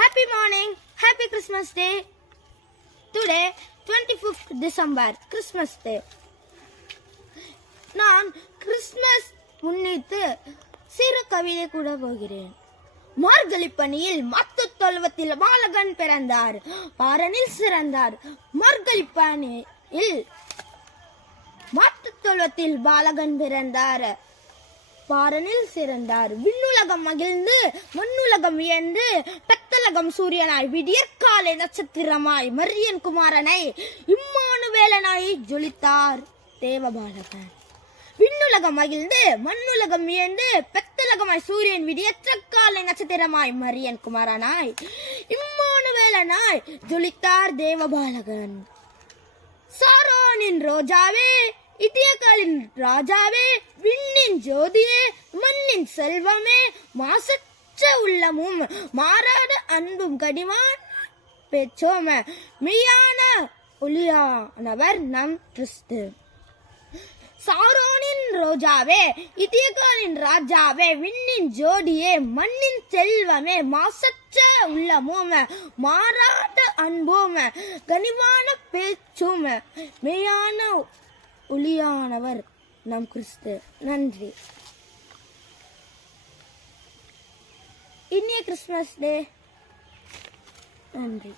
Happy morning, happy Christmas day. Today 25th December, Christmas day. நான் Christmas முன்னிட்டு சிறு கவிதை கூட போகிறேன். மார்கழி பனியில் மத்து தொழுவத்தில் பாலகன் பிறந்தார், பாரனில் சிறந்தார். மார்கழி பனியில் மத்து தொழுவத்தில் பாலகன் பிறந்தார், பாரனில் சிறந்தார். விண்ணுலகம் மகிழ்ந்து மண்ணுலகம் வியந்து பெத்தலகம் சூரியனாய் விடியற்காலை நட்சத்திரமாய் மரியன் குமாரனை இம்மானுவேலனாய் ஜொலித்தார் தேவபாலகன். விண்ணுலகம் மகிழ்ந்து மண்ணுலகம் வியந்து பெத்தலகமாய் சூரியன் விடியற்காலை நட்சத்திரமாய் மரியன் குமாரனாய் இம்மானுவேலனாய் ஜொலித்தார் தேவபாலகன். சாரோனின் ரோஜாவே, இத்தியக்காலின் ராஜாவே, விண்ணின் ஜோதியே, மண்ணின் செல்வமே, மாசற்ற உள்ளமும் மாறாத அன்பும் கடிமான பெற்றோம மெய்யான ஒளியானவர் நம் கிறிஸ்து. சாரோனின் ரோஜாவே, இத்தியக்காலின் ராஜாவே, விண்ணின் ஜோதியே, மண்ணின் செல்வமே, மாசற்ற உள்ளமும் மாறாத அன்பும் கனிவான பேச்சும் மெய்யான ஒளியானவர் நம் கிறிஸ்து. நன்றி. இனிய கிறிஸ்மஸ் டே. நன்றி.